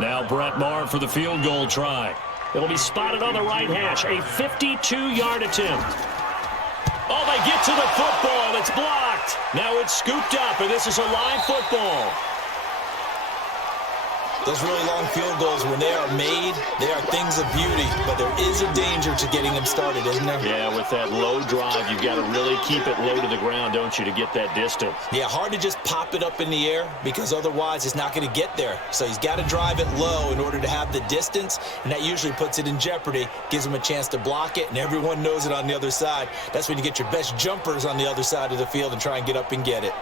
Now Brett Maher for the field goal try. It'll be spotted on the right hash. A 52-yard attempt. Oh, they get to the football. It's blocked. Now it's scooped up, and this is a live football. Those really long field goals, when they are made, they are things of beauty. But there is a danger to getting them started, isn't there? Yeah, with that low drive, you've got to really keep it low to the ground, don't you, to get that distance. Yeah, hard to just pop it up in the air because otherwise it's not going to get there. So he's got to drive it low in order to have the distance, and that usually puts it in jeopardy, gives him a chance to block it, and everyone knows it on the other side. That's when you get your best jumpers on the other side of the field and try and get up and get it.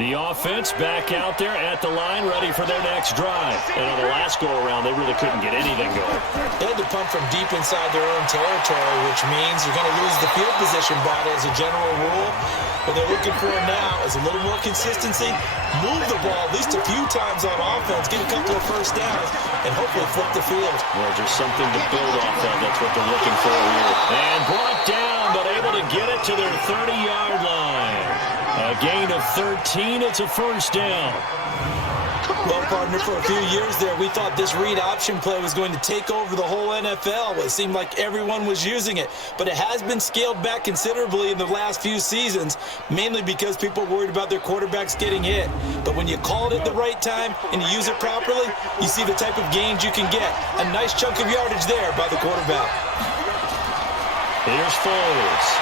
The offense back out there at the line, ready for their next drive. And on the last go-around, they really couldn't get anything going. They had to punt from deep inside their own territory, which means you're going to lose the field position battle as a general rule. What they're looking for now is a little more consistency, move the ball at least a few times on offense, get a couple of first downs, and hopefully flip the field. Well, just something to build off of. That's what they're looking for here. And brought down, but able to get it to their 30-yard line. A gain of 13. It's a first down. Well, partner, for a few years there, we thought this read option play was going to take over the whole NFL. It seemed like everyone was using it. But it has been scaled back considerably in the last few seasons, mainly because people are worried about their quarterbacks getting hit. But when you call it at the right time and you use it properly, you see the type of gains you can get. A nice chunk of yardage there by the quarterback. Here's Foles.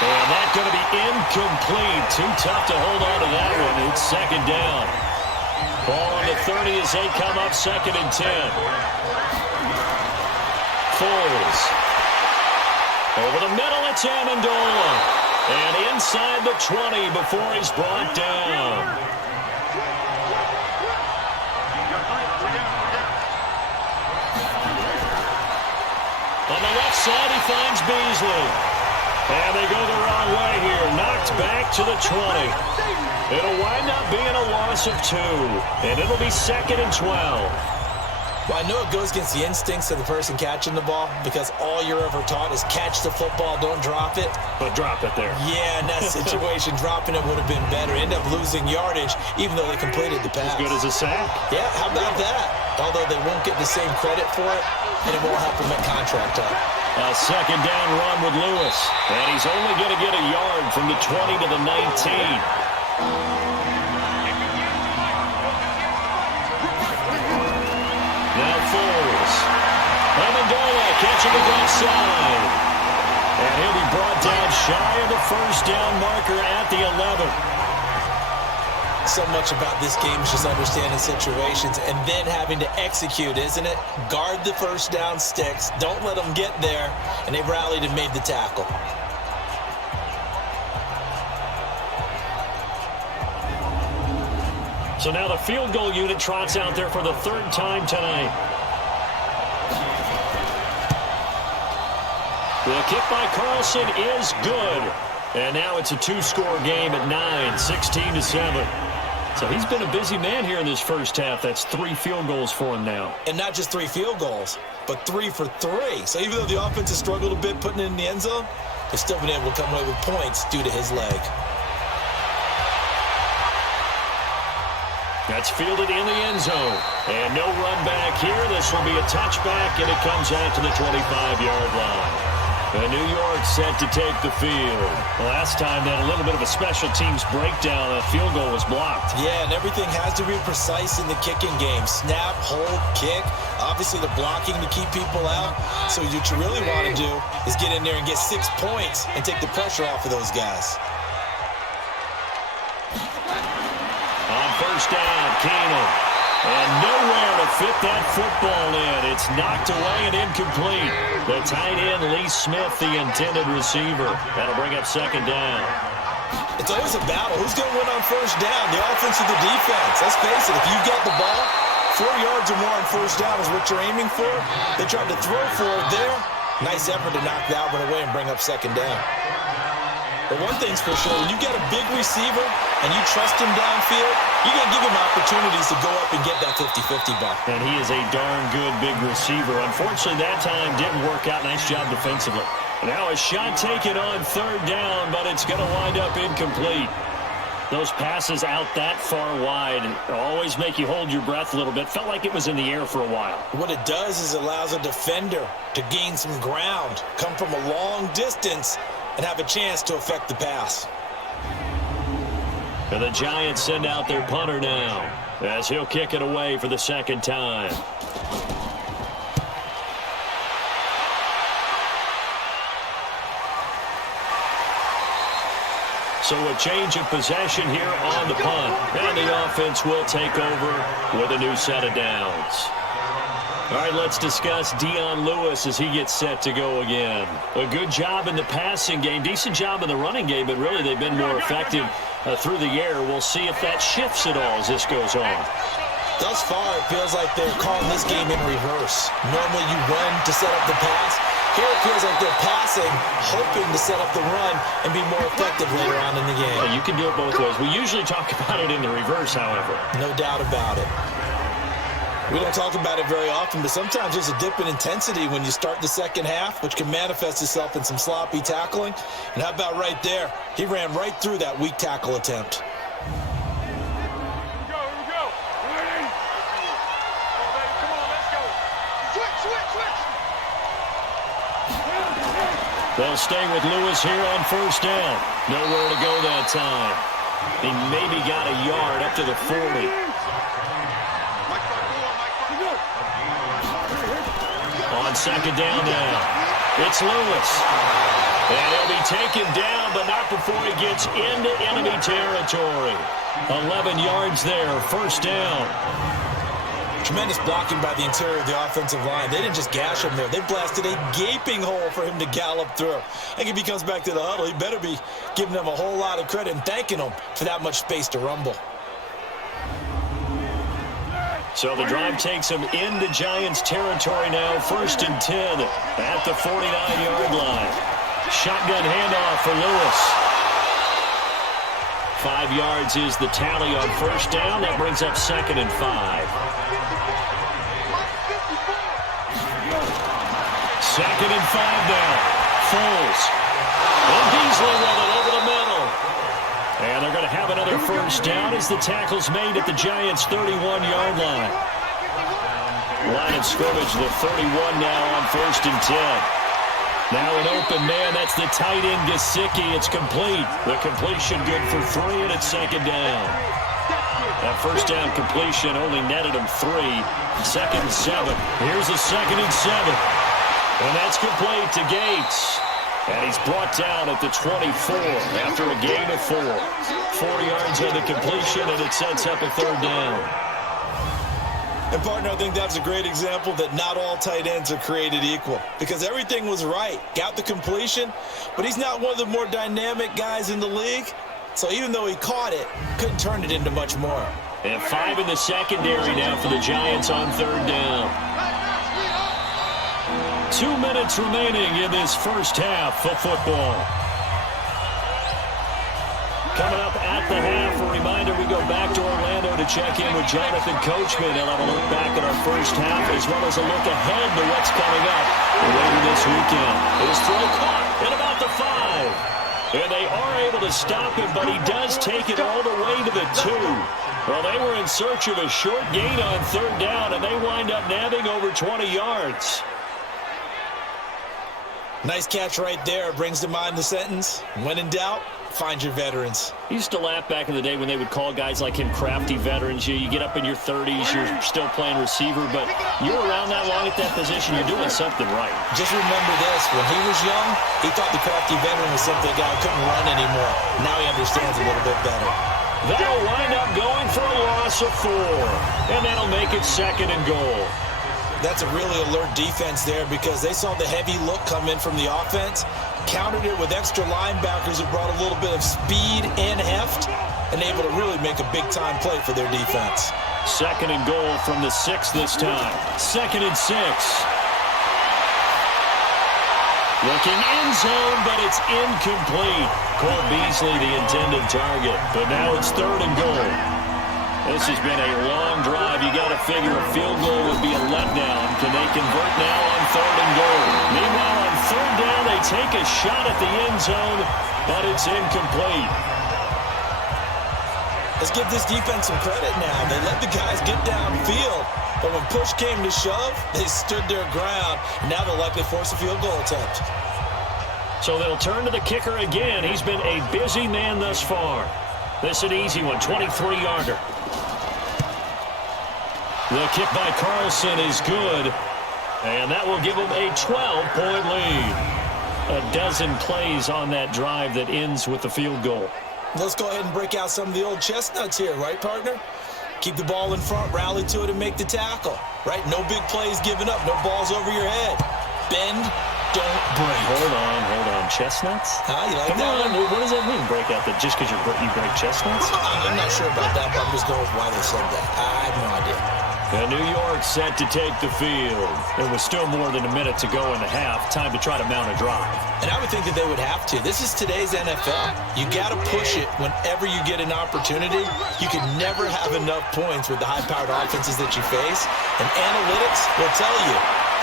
And that's going to be incomplete. Too tough to hold on to that one. It's second down. Ball on the 30 as they come up, 2nd and 10. Foles. Over the middle, it's Amendola. And inside the 20 before he's brought down. On the left side, he finds Beasley. And they go the wrong way here. Knocked back to the 20. It'll wind up being a loss of 2. And it'll be 2nd and 12. Well, I know it goes against the instincts of the person catching the ball because all you're ever taught is catch the football, don't drop it. But drop it there. Yeah, in that situation, dropping it would have been better. End up losing yardage, even though they completed the pass. As good as a sack. Yeah, how about that? Although they won't get the same credit for it, and it won't help them at contract time. A second down run with Lewis. And he's only going to get a yard from the 20 to the 19. Now Foles. Amendola catching the right side. And he'll be brought down shy of the first down marker at the 11. So much about this game is just understanding situations and then having to execute, isn't it? Guard the first down sticks. Don't let them get there. And they rallied and made the tackle. So now the field goal unit trots out there for the 3rd time tonight. The kick by Carlson is good. And now it's a 2-score game at 9, 16-7. So he's been a busy man here in this first half. That's 3 field goals for him now. And not just 3 field goals, but 3 for 3. So even though the offense has struggled a bit putting it in the end zone, they've still been able to come away with points due to his leg. That's fielded in the end zone. And no run back here. This will be a touchback, and it comes out to the 25-yard line. And New York set to take the field. Last time they had a little bit of a special teams breakdown. That field goal was blocked. Yeah, and everything has to be precise in the kicking game. Snap, hold, kick. Obviously, the blocking to keep people out. So what you really want to do is get in there and get 6 points and take the pressure off of those guys. On first down, Keenum. And nowhere to fit that football in. It's knocked away and incomplete. The tight end, Lee Smith, the intended receiver. That'll bring up 2nd down. It's always a battle. Who's going to win on first down? The offense or the defense? Let's face it, if you get the ball, 4 yards or more on first down is what you're aiming for. They tried to throw for it there. Nice effort to knock that one away and bring up 2nd down. But one thing's for sure, when you get a big receiver and you trust him downfield, you're going to give him opportunities to go up and get that 50-50 ball. And he is a darn good big receiver. Unfortunately, that time didn't work out. Nice job defensively. Now a shot taken on 3rd down, but it's going to wind up incomplete. Those passes out that far wide always make you hold your breath a little bit. Felt like it was in the air for a while. What it does is it allows a defender to gain some ground, come from a long distance, and have a chance to affect the pass. And the Giants send out their punter now as he'll kick it away for the second time. So a change of possession here on the punt. And the offense will take over with a new set of downs. All right, let's discuss Dion Lewis as he gets set to go again. A good job in the passing game, decent job in the running game, but really they've been more effective through the air. We'll see if that shifts at all as this goes on. Thus far, it feels like they're calling this game in reverse. Normally you run to set up the pass. Here it feels like they're passing, hoping to set up the run and be more effective later on in the game. Yeah, you can do it both ways. We usually talk about it in the reverse, however. No doubt about it. We don't talk about it very often, but sometimes there's a dip in intensity when you start the second half, which can manifest itself in some sloppy tackling. And how about right there? He ran right through that weak tackle attempt. They'll stay with Lewis here on first down. Nowhere to go that time. He maybe got a yard up to the 40. On second down now, it's Lewis. And he'll be taken down, but not before he gets into enemy territory. 11 yards there, first down. Tremendous blocking by the interior of the offensive line. They didn't just gash him there. They blasted a gaping hole for him to gallop through. I think if he comes back to the huddle, he better be giving them a whole lot of credit and thanking them for that much space to rumble. So the drive takes him into Giants territory now, first and 10 at the 49-yard line. Shotgun handoff for Lewis. 5 yards is the tally on first down. That brings up second and 5. Second and 5 now. Foles. And Beasley with it over the middle. And they're going to have another first down as the tackle's made at the Giants' 31-yard line. Line of scrimmage, the 31 now on first and 10. Now an open man, that's the tight end Gesicki. It's complete. The completion good for 3, and it's second down. That first down completion only netted him 3. Second and 7. Here's a second and 7. And that's complete to Gates. And he's brought down at the 24 after a gain of 4. 4 yards on the completion, and it sets up a third down. And, partner, I think that's a great example that not all tight ends are created equal. Because everything was right. Got the completion, but he's not one of the more dynamic guys in the league. So even though he caught it, couldn't turn it into much more. And 5 in the secondary now for the Giants on third down. 2 minutes remaining in this first half of football. Coming up at the half, a reminder, we go back to Orlando to check in with Jonathan Coachman. He'll have a look back at our first half as well as a look ahead to what's coming up later this weekend. His throw caught at about the 5. And they are able to stop him, but he does take it all the way to the 2. Well, they were in search of a short gain on third down, and they wind up nabbing over 20 yards. Nice catch right there. Brings to mind the sentence, when in doubt, find your veterans. I used to laugh back in the day when they would call guys like him crafty veterans. You get up in your 30s, you're still playing receiver, but you're around that long at that position, you're doing something right. Just remember this, when he was young, he thought the crafty veteran was simply a guy who couldn't run anymore. Now he understands a little bit better. That'll wind up going for a loss of 4, and that'll make it second and goal. That's a really alert defense there because they saw the heavy look come in from the offense, countered it with extra linebackers who brought a little bit of speed and heft, and able to really make a big-time play for their defense. Second and goal from the 6 this time. Second and 6. Looking end zone, but it's incomplete. Cole Beasley, the intended target. But now it's third and goal. This has been a long drive. You got to figure a field goal would be a letdown. Can they convert now on third and goal? Meanwhile, on third down, they take a shot at the end zone, but it's incomplete. Let's give this defense some credit now. They let the guys get downfield, but when push came to shove, they stood their ground. Now they'll likely force a field goal attempt. So they'll turn to the kicker again. He's been a busy man thus far. This is an easy one, 23-yarder. The kick by Carlson is good, and that will give them a 12-point lead. A dozen plays on that drive that ends with the field goal. Let's go ahead and break out some of the old chestnuts here, right, partner? Keep the ball in front, rally to it, and make the tackle, right? No big plays given up, no balls over your head. Bend, don't break. Hold on. Chestnuts? You like Come that on, one? what does that mean, break out that just because you break chestnuts? I'm not sure about that, but I'm just going with why they said that. I have no idea. And New York set to take the field. There was still more than a minute to go in the half. Time to try to mount a drive. And I would think that they would have to. This is today's NFL. You got to push it whenever you get an opportunity. You can never have enough points with the high-powered offenses that you face. And analytics will tell you,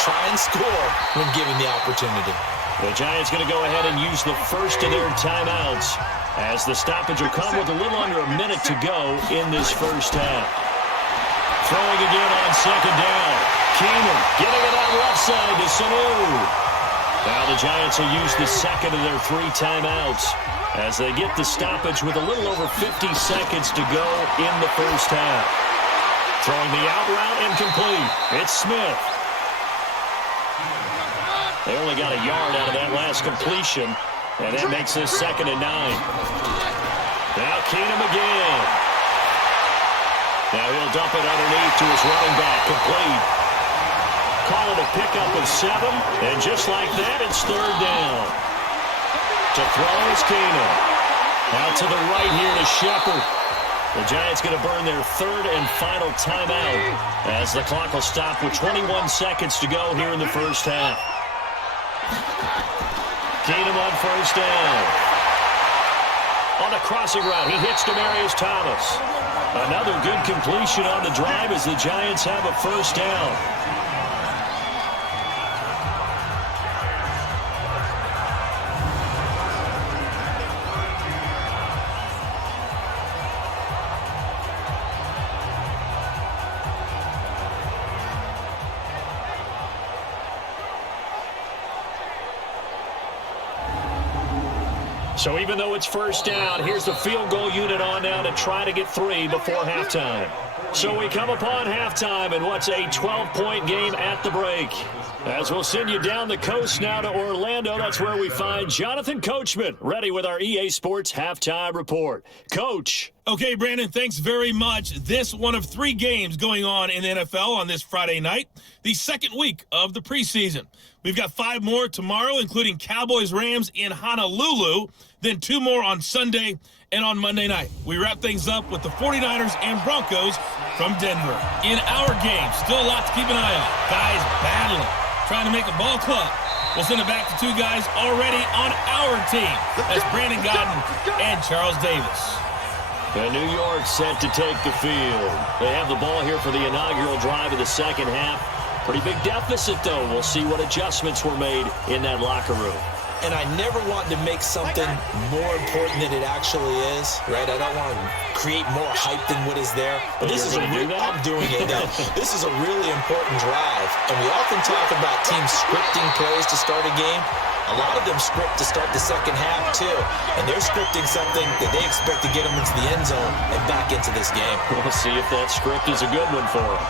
try and score when given the opportunity. The Giants going to go ahead and use the first of their timeouts as the stoppage will come with a little under a minute to go in this first half. Throwing again on second down. Keenan getting it on left side to Sanu. Now the Giants will use the second of their 3 timeouts as they get the stoppage with a little over 50 seconds to go in the first half. Throwing the out route incomplete. It's Smith. They only got a yard out of that last completion, and that makes this 2nd and 9. Now Keenum again. Now he'll dump it underneath to his running back, complete. Call it a pickup of 7, and just like that, it's 3rd down. To throw is Keenum. Out to the right here to Shepard. The Giants going to burn their 3rd and final timeout as the clock will stop with 21 seconds to go here in the first half. Keenum on 1st down. On the crossing route, he hits Demaryius Thomas. Another good completion on the drive as the Giants have a 1st down. So even though it's 1st down, here's the field goal unit on now to try to get 3 before halftime. So we come upon halftime in what's a 12-point game at the break. As we'll send you down the coast now to Orlando, that's where we find Jonathan Coachman, ready with our EA Sports Halftime Report. Coach. Okay, Brandon, thanks very much. This one of 3 games going on in the NFL on this Friday night, the 2nd week of the preseason. We've got 5 more tomorrow, including Cowboys-Rams in Honolulu, then 2 more on Sunday and on Monday night. We wrap things up with the 49ers and Broncos from Denver. In our game, still a lot to keep an eye on. Guys battling, trying to make a ball club. We'll send it back to 2 guys already on our team. That's Brandon Godden and Charles Davis. And New York set to take the field. They have the ball here for the inaugural drive of the second half. Pretty big deficit, though. We'll see what adjustments were made in that locker room. And I never want to make something more important than it actually is, right? I don't want to create more hype than what is there. But this is I'm doing it. This is a really important drive. And we often talk about teams scripting plays to start a game. A lot of them script to start the second half, too. And they're scripting something that they expect to get them into the end zone and back into this game. We'll see if that script is a good one for them.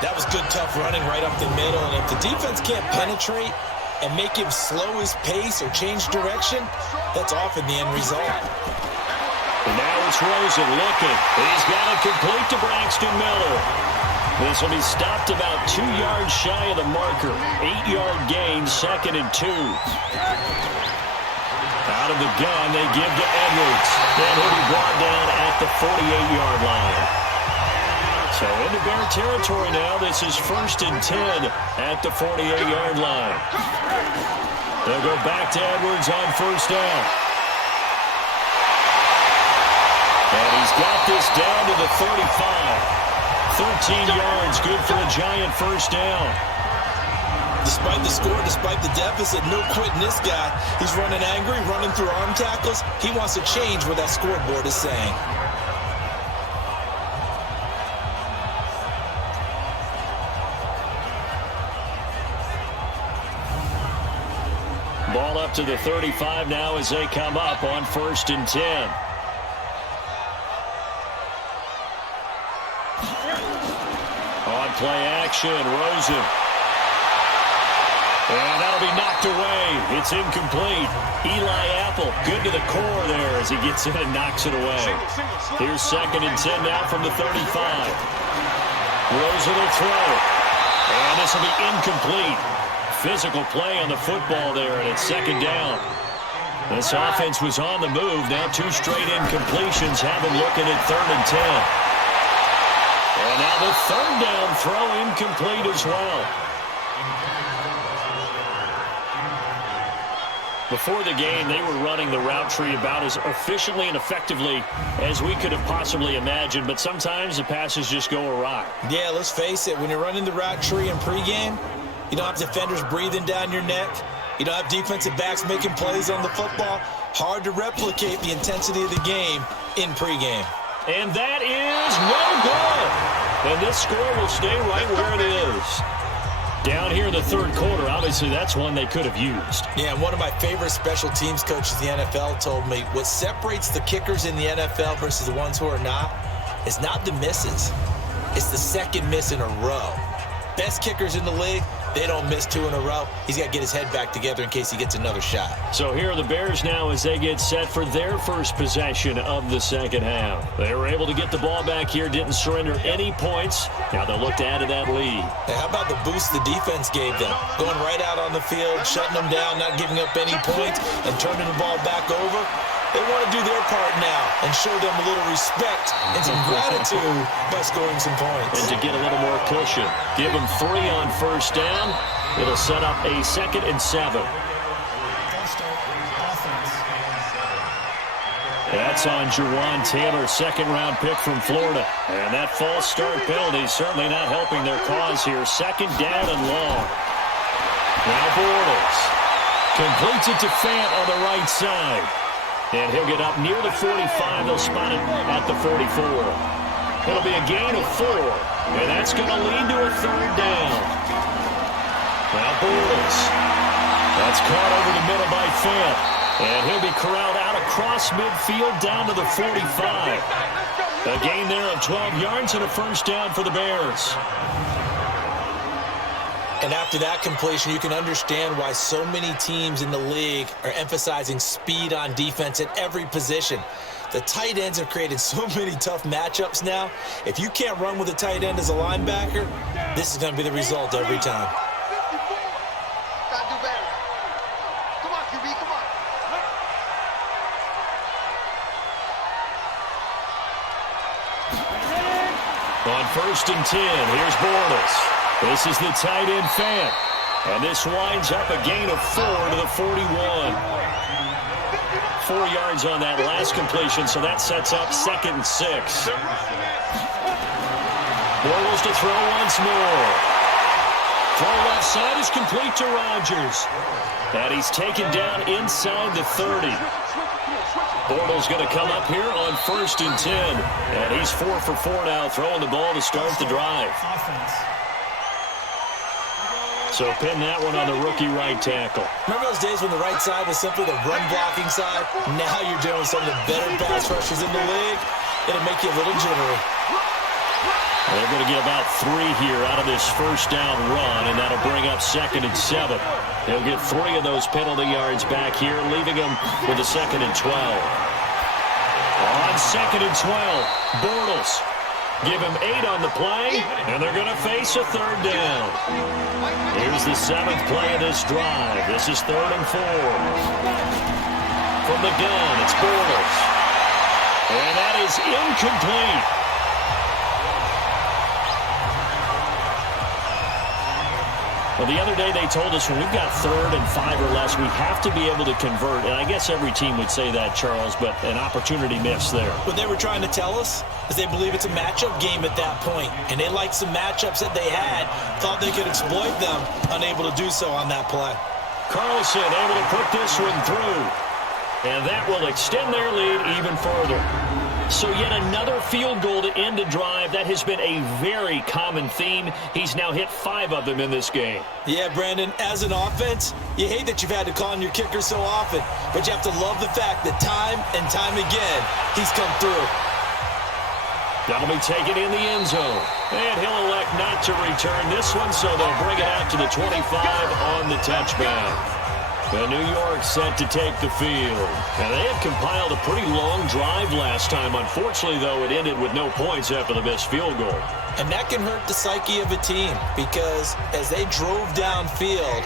That was good, tough running right up the middle. And if the defense can't penetrate and make him slow his pace or change direction, that's often the end result. And now it's Rosen looking. He's got it complete to Braxton Miller. This will be stopped about 2 yards shy of the marker. 8-yard gain, 2nd and 2. Out of the gun, they give to Edwards. Then he'll be brought down at the 48-yard line. So into Bear territory now. This is 1st and 10 at the 48-yard line. They'll go back to Edwards on 1st down. And he's got this down to the 35. 13 yards, good for a Giant 1st down. Despite the score, despite the deficit, no quitting this guy. He's running angry, running through arm tackles. He wants to change what that scoreboard is saying. up to the 35 now as they come up on 1st and 10. On play action, Rosen. And that'll be knocked away. It's incomplete. Eli Apple, good to the core there as he gets in and knocks it away. Here's 2nd and 10 now from the 35. Rosen will throw. And this will be incomplete. Physical play on the football there, and it's 2nd down. This offense was on the move. Now 2 straight incompletions have them looking at 3rd and 10. And now the 3rd down throw incomplete as well. Before the game, they were running the route tree about as efficiently and effectively as we could have possibly imagined, but sometimes the passes just go awry. Yeah, let's face it. When you're running the route tree in pregame, you don't have defenders breathing down your neck. You don't have defensive backs making plays on the football. Hard to replicate the intensity of the game in pregame. And that is no good. And this score will stay right where it is. Down here in the 3rd quarter, obviously that's one they could have used. Yeah, and one of my favorite special teams coaches in the NFL told me what separates the kickers in the NFL versus the ones who are not is not the misses. It's the 2nd miss in a row. Best kickers in the league, they don't miss 2 in a row. He's got to get his head back together in case he gets another shot. So here are the Bears now as they get set for their first possession of the 2nd half. They were able to get the ball back here, didn't surrender any points. Now they'll look to add to that lead. Hey, how about the boost the defense gave them? Going right out on the field, shutting them down, not giving up any points, and turning the ball back over. They want to do their part now and show them a little respect and some gratitude by scoring some points. And to get a little more cushion, give them 3 on 1st down. It'll set up a 2nd and 7. That's on Jawan Taylor, 2nd-round pick from Florida. And that false start penalty certainly not helping their cause here. 2nd down and long. Now Bortles completes it to Fant on the right side. And he'll get up near the 45. They'll spot it at the 44. It'll be a gain of 4. And that's going to lead to a 3rd down. Now Bortles. That's caught over the middle by Fant. And he'll be corralled out across midfield down to the 45. A gain there of 12 yards and a 1st down for the Bears. And after that completion, you can understand why so many teams in the league are emphasizing speed on defense at every position. The tight ends have created so many tough matchups now. If you can't run with a tight end as a linebacker, this is going to be the result every time. On 1st and 10, here's Bortles. This is the tight end Fant. And this winds up a gain of 4 to the 41. 4 yards on that last completion, so that sets up 2nd and 6. Bortles to throw once more. Throw left side is complete to Rodgers. And he's taken down inside the 30. Bortles going to come up here on 1st and 10. And he's 4 for 4 now, throwing the ball to start the drive. So pin that one on the rookie right tackle. Remember those days when the right side was simply the run-blocking side? Now you're dealing with some of the better pass rushers in the league. It'll make you a little jittery. They're going to get about 3 here out of this 1st down run, and that'll bring up 2nd and 7. He'll get 3 of those penalty yards back here, leaving him with a 2nd and 12. On 2nd and 12, Bortles. Give him 8 on the play, and they're going to face a 3rd down. Here's the 7th play of this drive. This is 3rd and 4. From the gun, it's Bortles. And that is incomplete. Well, the other day they told us when we've got 3rd and 5 or less, we have to be able to convert. And I guess every team would say that, Charles, but an opportunity miss there. What they were trying to tell us is they believe it's a matchup game at that point. And they liked some matchups that they had, thought they could exploit them, unable to do so on that play. Carlson able to put this one through. And that will extend their lead even further. So yet another field goal to end a drive. That has been a very common theme. He's now hit 5 of them in this game. Yeah, Brandon, as an offense, you hate that you've had to call on your kicker so often, but you have to love the fact that time and time again, he's come through. That'll be taken in the end zone. And he'll elect not to return this one, so they'll bring it out to the 25 on the touchback. The New York set to take the field. And they had compiled a pretty long drive last time. Unfortunately, though, it ended with no points after the missed field goal. And that can hurt the psyche of a team because as they drove downfield,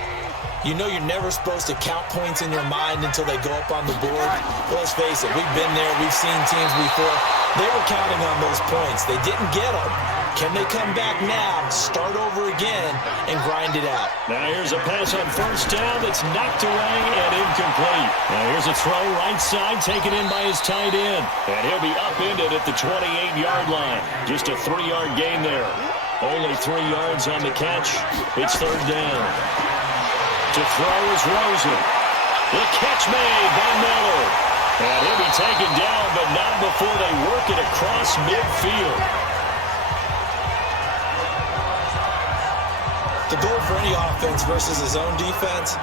you know you're never supposed to count points in your mind until they go up on the board. Well, let's face it, we've been there, we've seen teams before. They were counting on those points. They didn't get them. Can they come back now, start over again, and grind it out? Now here's a pass on first down that's knocked away and incomplete. Now here's a throw right side taken in by his tight end. And he'll be upended at the 28-yard line. Just a 3-yard gain there. Only 3 yards on the catch. It's third down. To throw is Rosen. The catch made by Miller. And he'll be taken down, but not before they work it across midfield. The goal for any offense versus his own defense,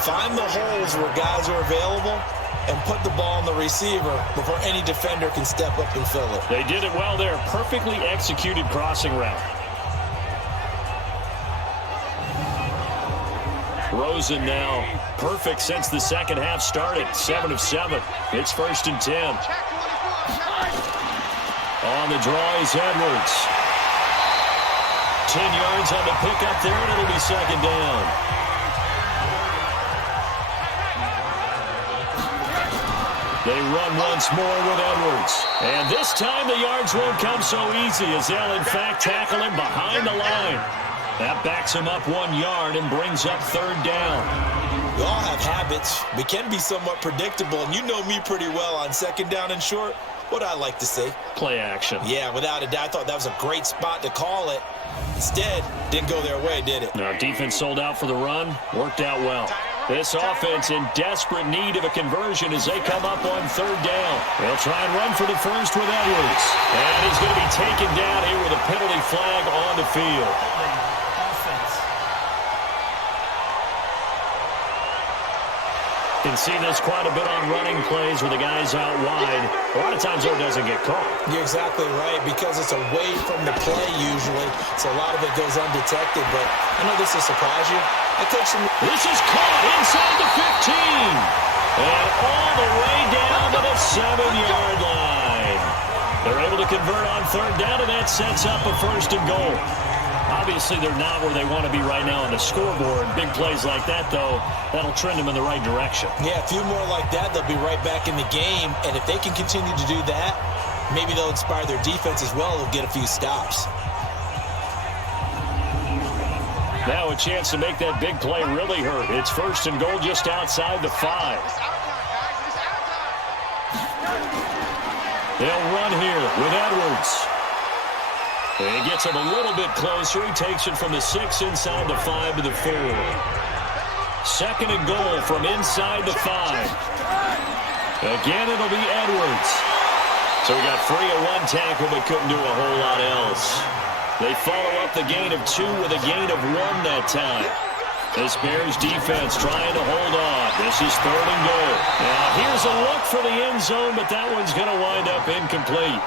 find the holes where guys are available and put the ball on the receiver before any defender can step up and fill it. They did it well there. Perfectly executed crossing route. Rosen now perfect since the second half started. 7 of 7. It's 1st and 10. On the draw is Edwards. 10 yards on the pickup there, and it'll be second down. They run once more with Edwards. And this time the yards won't come so easy as they'll, in fact, tackle him behind the line. That backs him up 1 yard and brings up third down. We all have habits. We can be somewhat predictable, and you know me pretty well on second down and short. What I like to say? Play action. Yeah, without a doubt. I thought that was a great spot to call it. Instead, didn't go their way, did it? Our defense sold out for the run. Worked out well. This offense in desperate need of a conversion as they come up on third down. They'll try and run for the first with Edwards. And he's going to be taken down here with a penalty flag on the field. You can see this quite a bit on running plays where the guy's out wide. A lot of times, though, it doesn't get caught. You're exactly right, because it's away from the play usually, so a lot of it goes undetected. But I know this will surprise you. This is caught inside the 15. And all the way down to the 7-yard line. They're able to convert on third down, and that sets up a 1st and goal. Obviously, they're not where they want to be right now on the scoreboard. Big plays like that, though, that'll trend them in the right direction. Yeah, a few more like that, they'll be right back in the game. And if they can continue to do that, maybe they'll inspire their defense as well. They'll get a few stops. Now a chance to make that big play really hurt. It's 1st and goal just outside the 5. They'll run here with Edwards. And he gets him a little bit closer. He takes it from the 6 inside the 5 to the 4. 2nd and goal from inside the 5. Again, it'll be Edwards. So we got 3 of 1 tackle, but couldn't do a whole lot else. They follow up the gain of 2 with a gain of 1 that time. This Bears defense trying to hold on. This is 3rd and goal. Now here's a look for the end zone, but that one's going to wind up incomplete.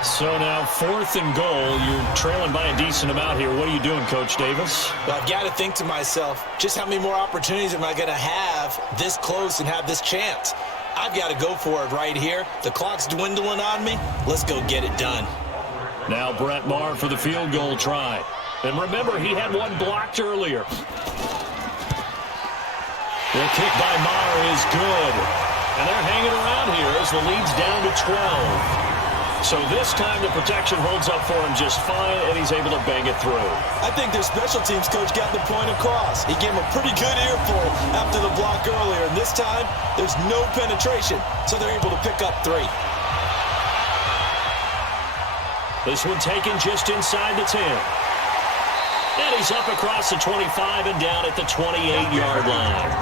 So now 4th and goal. You're trailing by a decent amount here. What are you doing, Coach Davis? Well, I've got to think to myself, just how many more opportunities am I going to have this close and have this chance? I've got to go for it right here. The clock's dwindling on me. Let's go get it done. Now Brett Maher for the field goal try. And remember, he had one blocked earlier. The kick by Maher is good. And they're hanging around here as the lead's down to 12. So this time the protection holds up for him just fine, and he's able to bang it through. I think their special teams coach got the point across. He gave him a pretty good earful after the block earlier, and this time there's no penetration, so they're able to pick up 3. This one taken just inside the 10. And he's up across the 25 and down at the 28-yard line.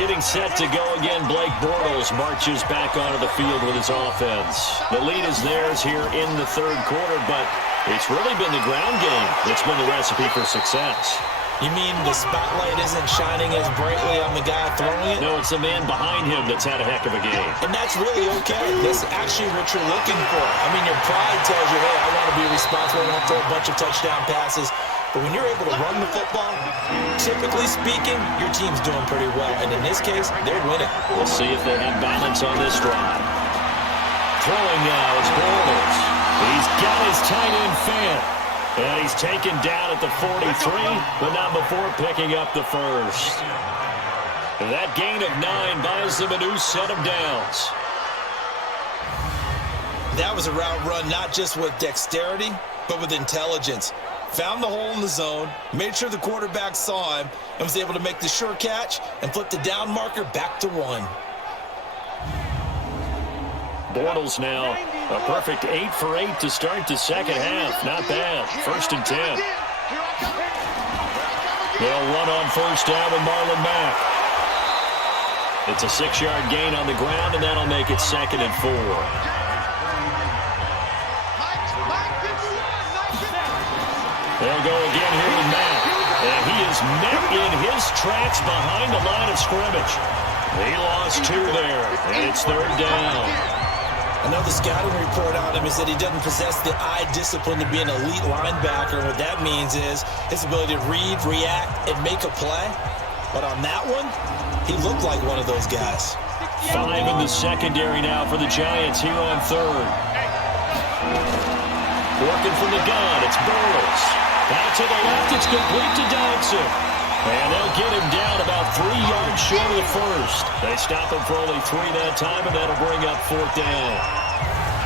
Getting set to go again, Blake Bortles marches back onto the field with his offense. The lead is theirs here in the third quarter, but it's really been the ground game that's been the recipe for success. You mean the spotlight isn't shining as brightly on the guy throwing it? No, it's the man behind him that's had a heck of a game. And that's really okay. That's actually what you're looking for. I mean, your pride tells you, hey, I want to be responsible. I want to throw a bunch of touchdown passes. But when you're able to run the football, typically speaking, your team's doing pretty well. And in this case, they're winning. We'll see if they have balance on this drive. Throwing now is Bortles. He's got his tight end fan. And he's taken down at the 43, but not before picking up the first. And that gain of 9 buys them a new set of downs. That was a route run not just with dexterity, but with intelligence. Found the hole in the zone, made sure the quarterback saw him, and was able to make the sure catch and flip the down marker back to 1. Bortles now a perfect 8 for 8 to start the second half. Not bad. 1st and 10. They'll run on first down with Marlon Mack. It's a 6-yard gain on the ground, and that'll make it 2nd and 4. They'll go again here with Mack. And he is met in his tracks behind the line of scrimmage. He lost 2 there, and it's 3rd down. Another scouting report on him is that he doesn't possess the eye discipline to be an elite linebacker. What that means is his ability to read, react, and make a play. But on that one, he looked like one of those guys. 5 in the secondary now for the Giants here on 3rd. Working from the gun, it's Bortles. Out to the left, it's complete to Dodson. And they'll get him down about 3 yards short of the first. They stop him for only 3 that time, and that'll bring up 4th down.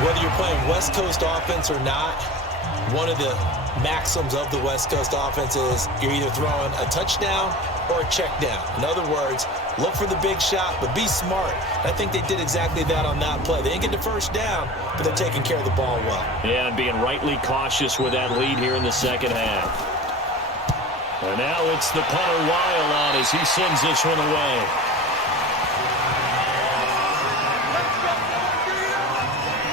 Whether you're playing West Coast offense or not, one of the maxims of the West Coast offense is you're either throwing a touchdown or a check down. In other words, look for the big shot, but be smart. I think they did exactly that on that play. They didn't get the first down, but they're taking care of the ball well. Yeah, and being rightly cautious with that lead here in the second half. And now it's the punter Weil on as he sends this one away.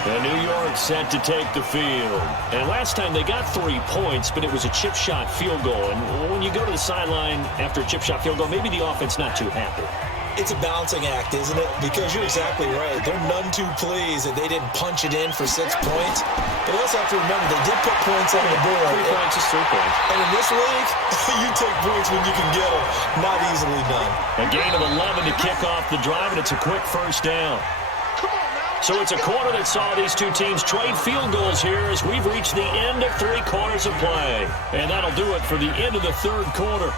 And New York set to take the field. And last time they got 3 points, but it was a chip shot field goal. And when you go to the sideline after a chip shot field goal, maybe the offense not too happy. It's a balancing act, isn't it? Because you're exactly right. They're none too pleased that they didn't punch it in for 6 points. But you also have to remember, they did put points on the board. 3 points is 3 points. And in this league, you take points when you can get them. Not easily done. A gain of 11 to kick off the drive, and it's a quick first down. So it's a quarter that saw these two teams trade field goals here as we've reached the end of 3 quarters of play. And that'll do it for the end of the third quarter.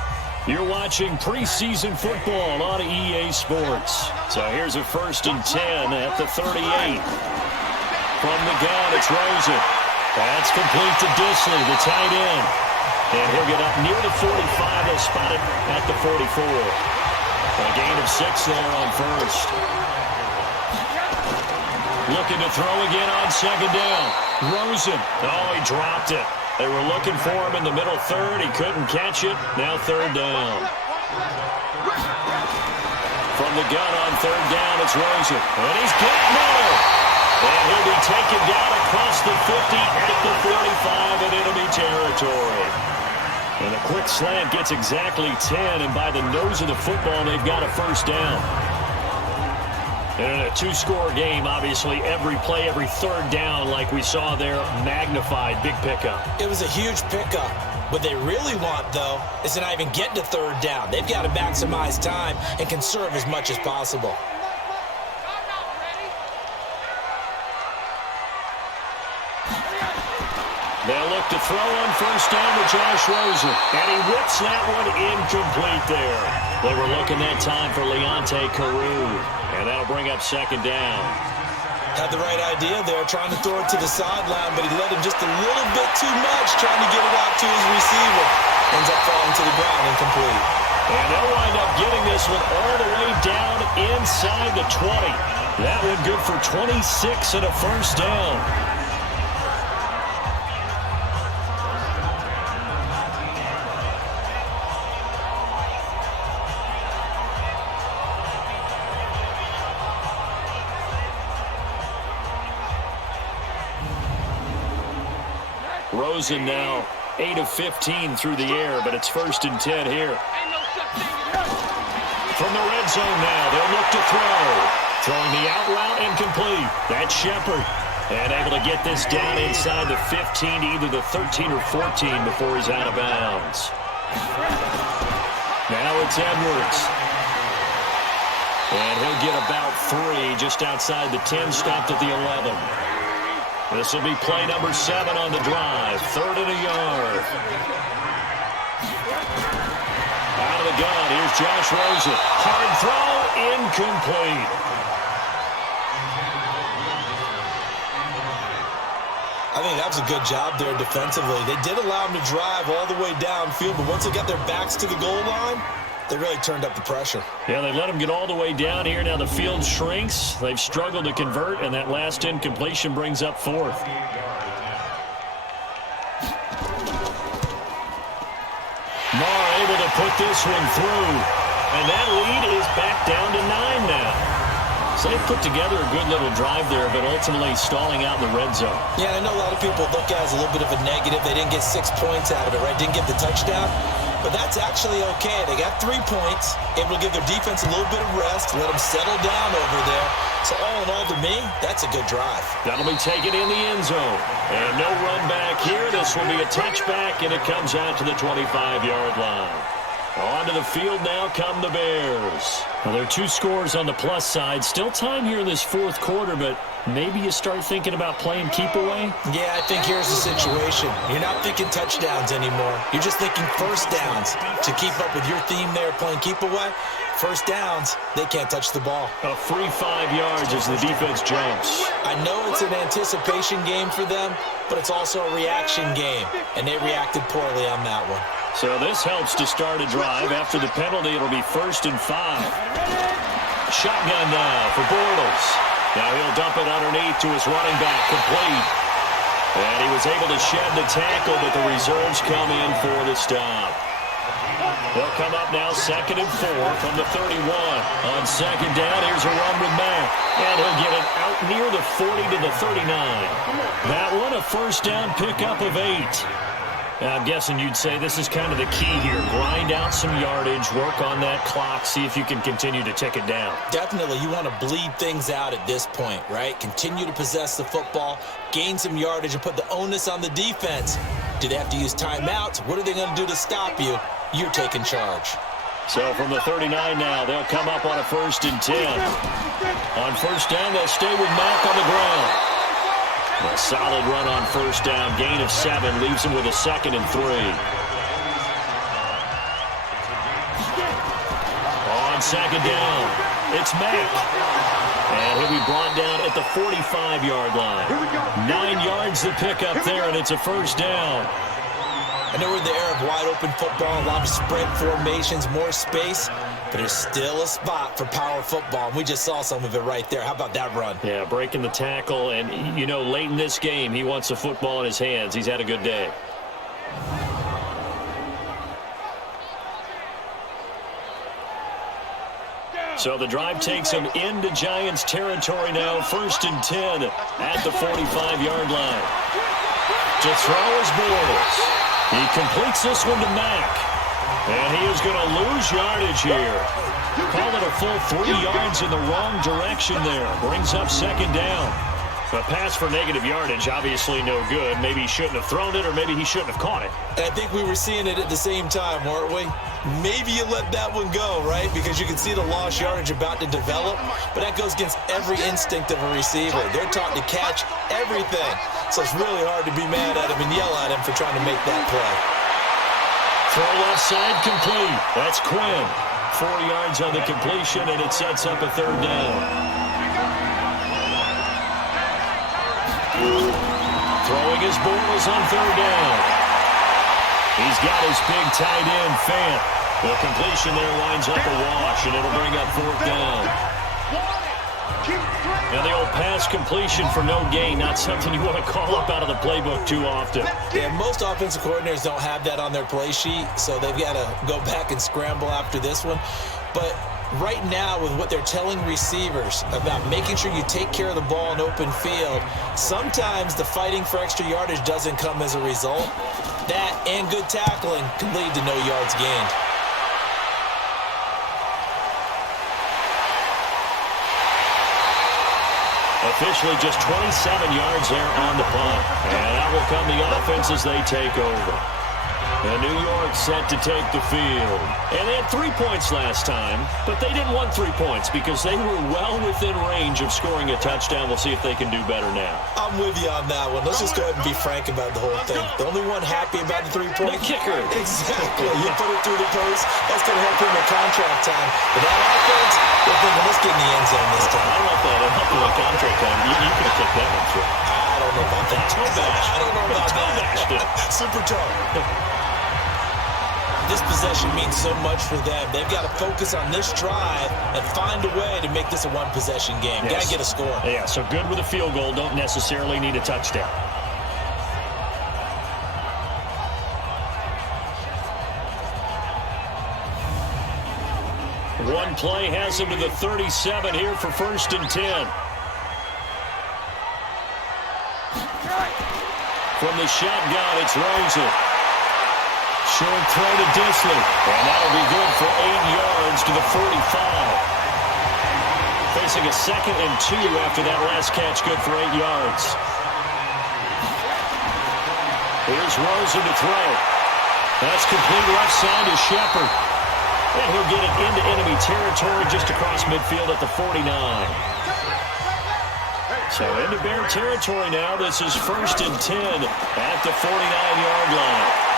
You're watching preseason football on EA Sports. So here's a 1st and 10 at the 38. From the gun, it's Rosen. That's complete to Disley, the tight end. And he'll get up near the 45. They'll spot it at the 44. A gain of 6 there on first. Looking to throw again on 2nd down. Rosen. Oh, he dropped it. They were looking for him in the middle third. He couldn't catch it. Now 3rd down. From the gun on 3rd down, it's Rosen. And he's got Miller. And he'll be taken down across the 50 at the 45 in enemy territory. And a quick slant gets exactly 10. And by the nose of the football, they've got a 1st down. And in a 2-score game, obviously, every play, every 3rd down, like we saw there, magnified, big pickup. It was a huge pickup. What they really want, though, is to not even get to 3rd down. They've got to maximize time and conserve as much as possible. They'll look to throw on 1st down to Josh Rosen. And he whips that one incomplete there. They were looking that time for Leonte Carew. And that'll bring up 2nd down. Had the right idea there, trying to throw it to the sideline, but he let him just a little bit too much, trying to get it out to his receiver. Ends up falling to the ground incomplete. And they'll wind up getting this one all the way down inside the 20. That one good for 26 and a 1st down. Rosen now 8 of 15 through the air, but it's 1st and 10 here. From the red zone now, they'll look to throw. Throwing the out route and complete. That's Shepard. And able to get this down inside the 15 to either the 13 or 14 before he's out of bounds. Now it's Edwards. And he'll get about 3 just outside the 10, stopped at the 11. This will be play number 7 on the drive. 3rd and a yard. Out of the gun, here's Josh Rosen. Hard throw, incomplete. I think that was a good job there defensively. They did allow them to drive all the way downfield, but once they got their backs to the goal line, they really turned up the pressure. Yeah, they let them get all the way down here. Now the field shrinks. They've struggled to convert, and that last incompletion brings up 4th. Marr able to put this one through, and that lead is back down to 9 now. So they've put together a good little drive there, but ultimately stalling out in the red zone. Yeah, I know a lot of people look at it as a little bit of a negative. They didn't get 6 points out of it, right? Didn't get the touchdown. But that's actually okay. They got 3 points, able to give their defense a little bit of rest, let them settle down over there. So all in all, to me, that's a good drive. That'll be taken in the end zone. And no run back here. This will be a touchback, and it comes out to the 25-yard line. Onto the field now come the Bears. Well, there are 2 scores on the plus side. Still time here in this 4th quarter, but maybe you start thinking about playing keep away? Yeah, I think here's the situation. You're not thinking touchdowns anymore. You're just thinking first downs. To keep up with your theme there, playing keep away, first downs, they can't touch the ball. A free 5 yards as the defense jumps. I know it's an anticipation game for them, but it's also a reaction game, and they reacted poorly on that one. So this helps to start a drive. After the penalty, it'll be 1st and 5. Shotgun now for Bortles. Now he'll dump it underneath to his running back, complete. And he was able to shed the tackle, but the reserves come in for the stop. They'll come up now 2nd and 4 from the 31. On 2nd down, here's a run with Mack. And he'll get it out near the 40 to the 39. That one, a first down pickup of 8. I'm guessing you'd say this is kind of the key here. Grind out some yardage, work on that clock, see if you can continue to tick it down. Definitely, you want to bleed things out at this point, right? Continue to possess the football, gain some yardage, and put the onus on the defense. Do they have to use timeouts? What are they going to do to stop you? You're taking charge. So from the 39 now, they'll come up on a 1st and 10. On 1st down, they'll stay with Mack on the ground. A solid run on 1st down. Gain of 7 leaves him with a 2nd and 3. On 2nd down, it's Mack. And he'll be brought down at the 45-yard line. 9 yards to pick up there, and it's a 1st down. I know we're in the era of wide-open football, a lot of spread formations, more space, but there's still a spot for power football, and we just saw some of it right there. How about that run? Yeah, breaking the tackle, and, you know, late in this game, he wants the football in his hands. He's had a good day. So the drive takes him into Giants territory now, 1st and 10 at the 45-yard line. To throw is Bortles. He completes this one to Mack. And he is going to lose yardage here. Call it a full 3 yards in the wrong direction there. Brings up 2nd down. A pass for negative yardage, obviously no good. Maybe he shouldn't have thrown it, or maybe he shouldn't have caught it. And I think we were seeing it at the same time, weren't we? Maybe you let that one go, right? Because you can see the lost yardage about to develop. But that goes against every instinct of a receiver. They're taught to catch everything. So it's really hard to be mad at him and yell at him for trying to make that play. Throw left side complete. That's Quinn. 4 yards on the completion, and it sets up a 3rd down. Throwing his Bortles on 3rd down. He's got his big tight end, Fant. The completion there winds up a wash, and it'll bring up 4th down. Now the old pass completion for no gain, not something you want to call up out of the playbook too often. Yeah, most offensive coordinators don't have that on their play sheet, so they've got to go back and scramble after this one. But right now with what they're telling receivers about making sure you take care of the ball in open field, sometimes the fighting for extra yardage doesn't come as a result. That and good tackling can lead to no yards gained. Officially just 27 yards there on the punt. And out will come the offense as they take over. And New York set to take the field. And they had 3 points last time, but they didn't want 3 points because they were well within range of scoring a touchdown. We'll see if they can do better now. I'm with you on that one. Let's just go ahead and be frank about the whole thing. The only one happy about the 3-point. The kicker. Exactly. You put it through the post. That's going to help him with contract time. But that offense, they're thinking, let's get in the end zone this time. I don't know if that helped him with contract time. You could have kicked that one through. I don't know about that. I don't know about that. Super toe. This possession means so much for them. They've got to focus on this drive and find a way to make this a one-possession game. Yes. Got to get a score. Yeah, so good with a field goal. Don't necessarily need a touchdown. One play has him to the 37 here for 1st and 10. From the shotgun, it's Rosen. Short throw to Disley, and that'll be good for 8 yards to the 45. Facing a 2nd and 2 after that last catch, good for 8 yards. Here's Rosen to throw. That's complete left side to Shepard. And he'll get it into enemy territory just across midfield at the 49. So into Bear territory now. This is 1st and 10 at the 49-yard line.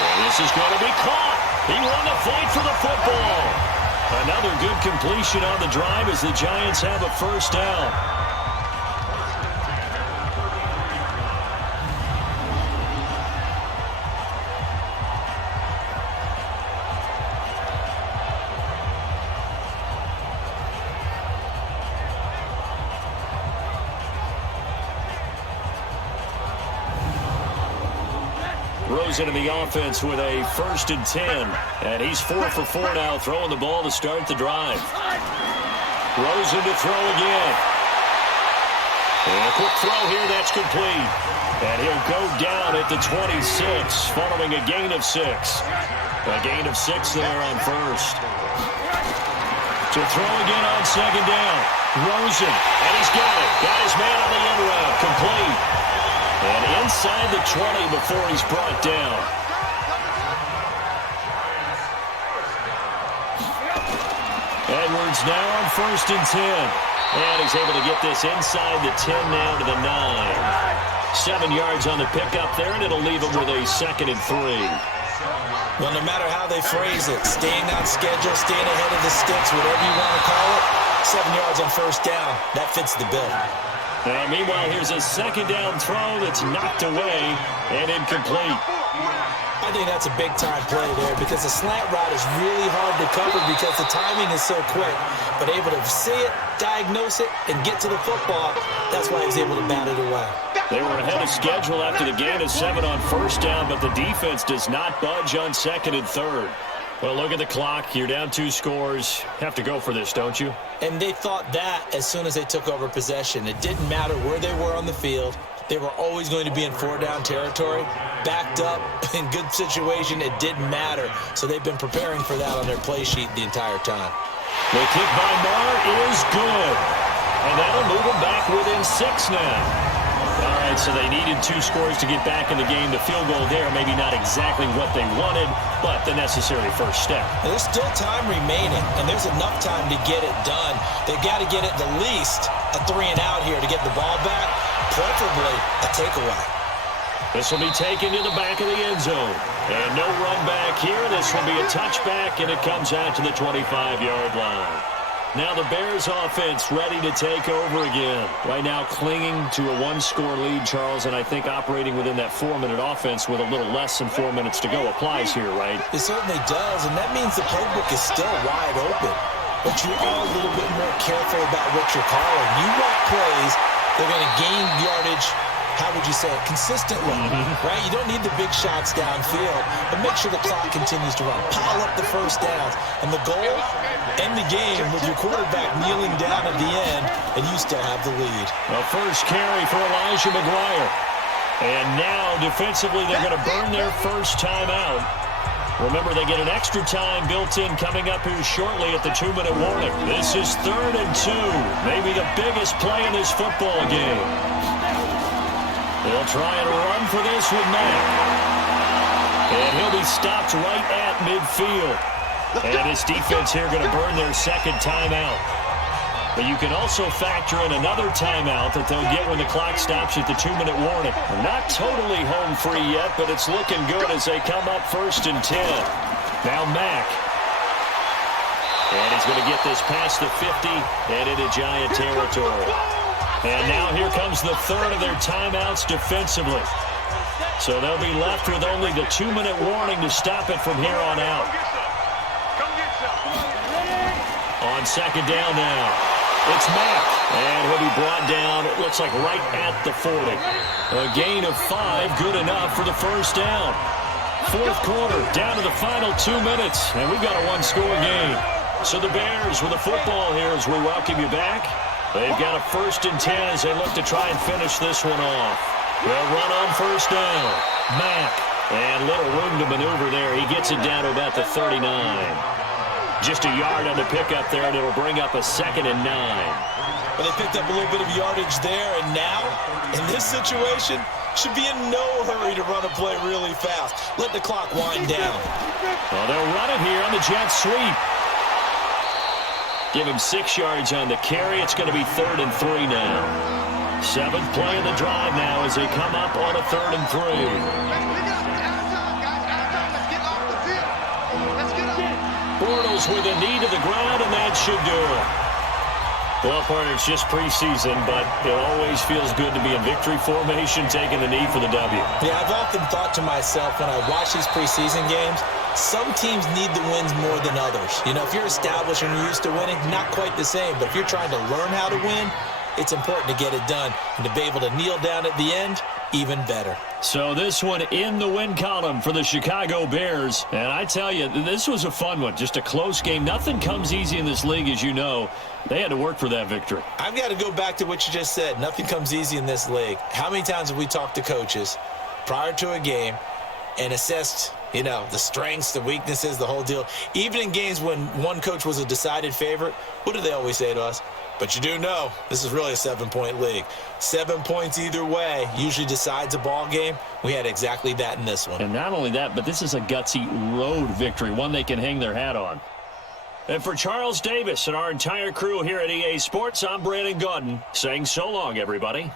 And this is going to be caught. He won the fight for the football. Another good completion on the drive as the Giants have a 1st down. Rosen in the offense with a 1st and 10. And he's 4 for 4 now, throwing the ball to start the drive. Rosen to throw again. And a quick throw here, that's complete. And he'll go down at the 26, following a gain of 6. A gain of 6 there on 1st. To throw again on 2nd down. Rosen, and he's got it. Got his man on the end route, complete. And inside the 20 before he's brought down. Edwards now on 1st and 10. And he's able to get this inside the 10 now to the 9. 7 yards on the pickup there, and it'll leave him with a 2nd and 3. Well, no matter how they phrase it, staying on schedule, staying ahead of the sticks, whatever you want to call it, 7 yards on 1st down, that fits the bill. And meanwhile, here's a 2nd down throw that's knocked away and incomplete. I think that's a big-time play there because the slant route is really hard to cover because the timing is so quick. But able to see it, diagnose it, and get to the football, that's why he's able to bat it away. They were ahead of schedule after the gain of 7 on 1st down, but the defense does not budge on 2nd and 3rd. Well, look at the clock. You're down 2 scores. Have to go for this, don't you? And they thought that as soon as they took over possession. It didn't matter where they were on the field. They were always going to be in 4-down territory. Backed up, in good situation, it didn't matter. So they've been preparing for that on their play sheet the entire time. The kick by Marr is good. And that'll move them back within 6 now. All right, so they needed 2 scores to get back in the game. The field goal there, maybe not exactly what they wanted, but the necessary first step. And there's still time remaining, and there's enough time to get it done. They've got to get it the least a 3-and-out here to get the ball back, preferably a takeaway. This will be taken to the back of the end zone. And no run back here. This will be a touchback, and it comes out to the 25-yard line. Now the Bears offense ready to take over again. Right now clinging to a 1-score lead, Charles, and I think operating within that 4-minute offense with a little less than 4 minutes to go applies here, right? It certainly does, and that means the playbook is still wide open. But you are a little bit more careful about what you're calling. You want plays that are going to gain yardage, how would you say it, consistently, right? You don't need the big shots downfield, but make sure the clock continues to run. Pile up the first downs. And the goal, end the game with your quarterback kneeling down at the end, and you still have the lead. The first carry for Elijah McGuire. And now, defensively, they're going to burn their first timeout. Remember, they get an extra time built in coming up here shortly at the 2-minute warning. This is 3rd and 2, maybe the biggest play in this football game. They'll try and run for this with Mack. And he'll be stopped right at midfield. And his defense here going to burn their second timeout. But you can also factor in another timeout that they'll get when the clock stops at the 2-minute warning. They're not totally home free yet, but it's looking good as they come up 1st and 10. Now Mack. And he's going to get this past the 50 and into Giant territory. And now here comes the third of their timeouts defensively. So they'll be left with only the 2-minute warning to stop it from here on out. On second down now. It's Mack, and he'll be brought down, it looks like right at the 40. A gain of 5, good enough for the first down. 4th quarter, down to the final 2 minutes, and we've got a one-score game. So the Bears with the football here as we welcome you back. They've got a 1st and 10 as they look to try and finish this one off. They'll run on first down. Mack, and little room to maneuver there. He gets it down to about the 39. Just a yard on the pickup there, and it'll bring up a 2nd and 9. Well, they picked up a little bit of yardage there, and now, in this situation, should be in no hurry to run a play really fast. Let the clock wind down. Well, they'll run it here on the jet sweep. Give him 6 yards on the carry. It's going to be 3rd and 3 now. 7th play of the drive now as they come up on a 3rd and 3. Bortles with a knee to the ground, and that should do it. Well, partner, it's just preseason, but it always feels good to be in victory formation, taking the knee for the W. Yeah, I've often thought to myself when I watch these preseason games, some teams need the wins more than others. You know, if you're established and you're used to winning, not quite the same. But if you're trying to learn how to win, it's important to get it done. And to be able to kneel down at the end, even better. So this one in the win column for the Chicago Bears. And I tell you, this was a fun one. Just a close game. Nothing comes easy in this league, as you know. They had to work for that victory. I've got to go back to what you just said. Nothing comes easy in this league. How many times have we talked to coaches prior to a game and assessed, you know, the strengths, the weaknesses, the whole deal? Even in games when one coach was a decided favorite, what do they always say to us? But you do know this is really a 7-point league. 7 points either way usually decides a ball game. We had exactly that in this one. And not only that, but this is a gutsy road victory, one they can hang their hat on. And for Charles Davis and our entire crew here at EA Sports, I'm Brandon Gaudin saying so long, everybody.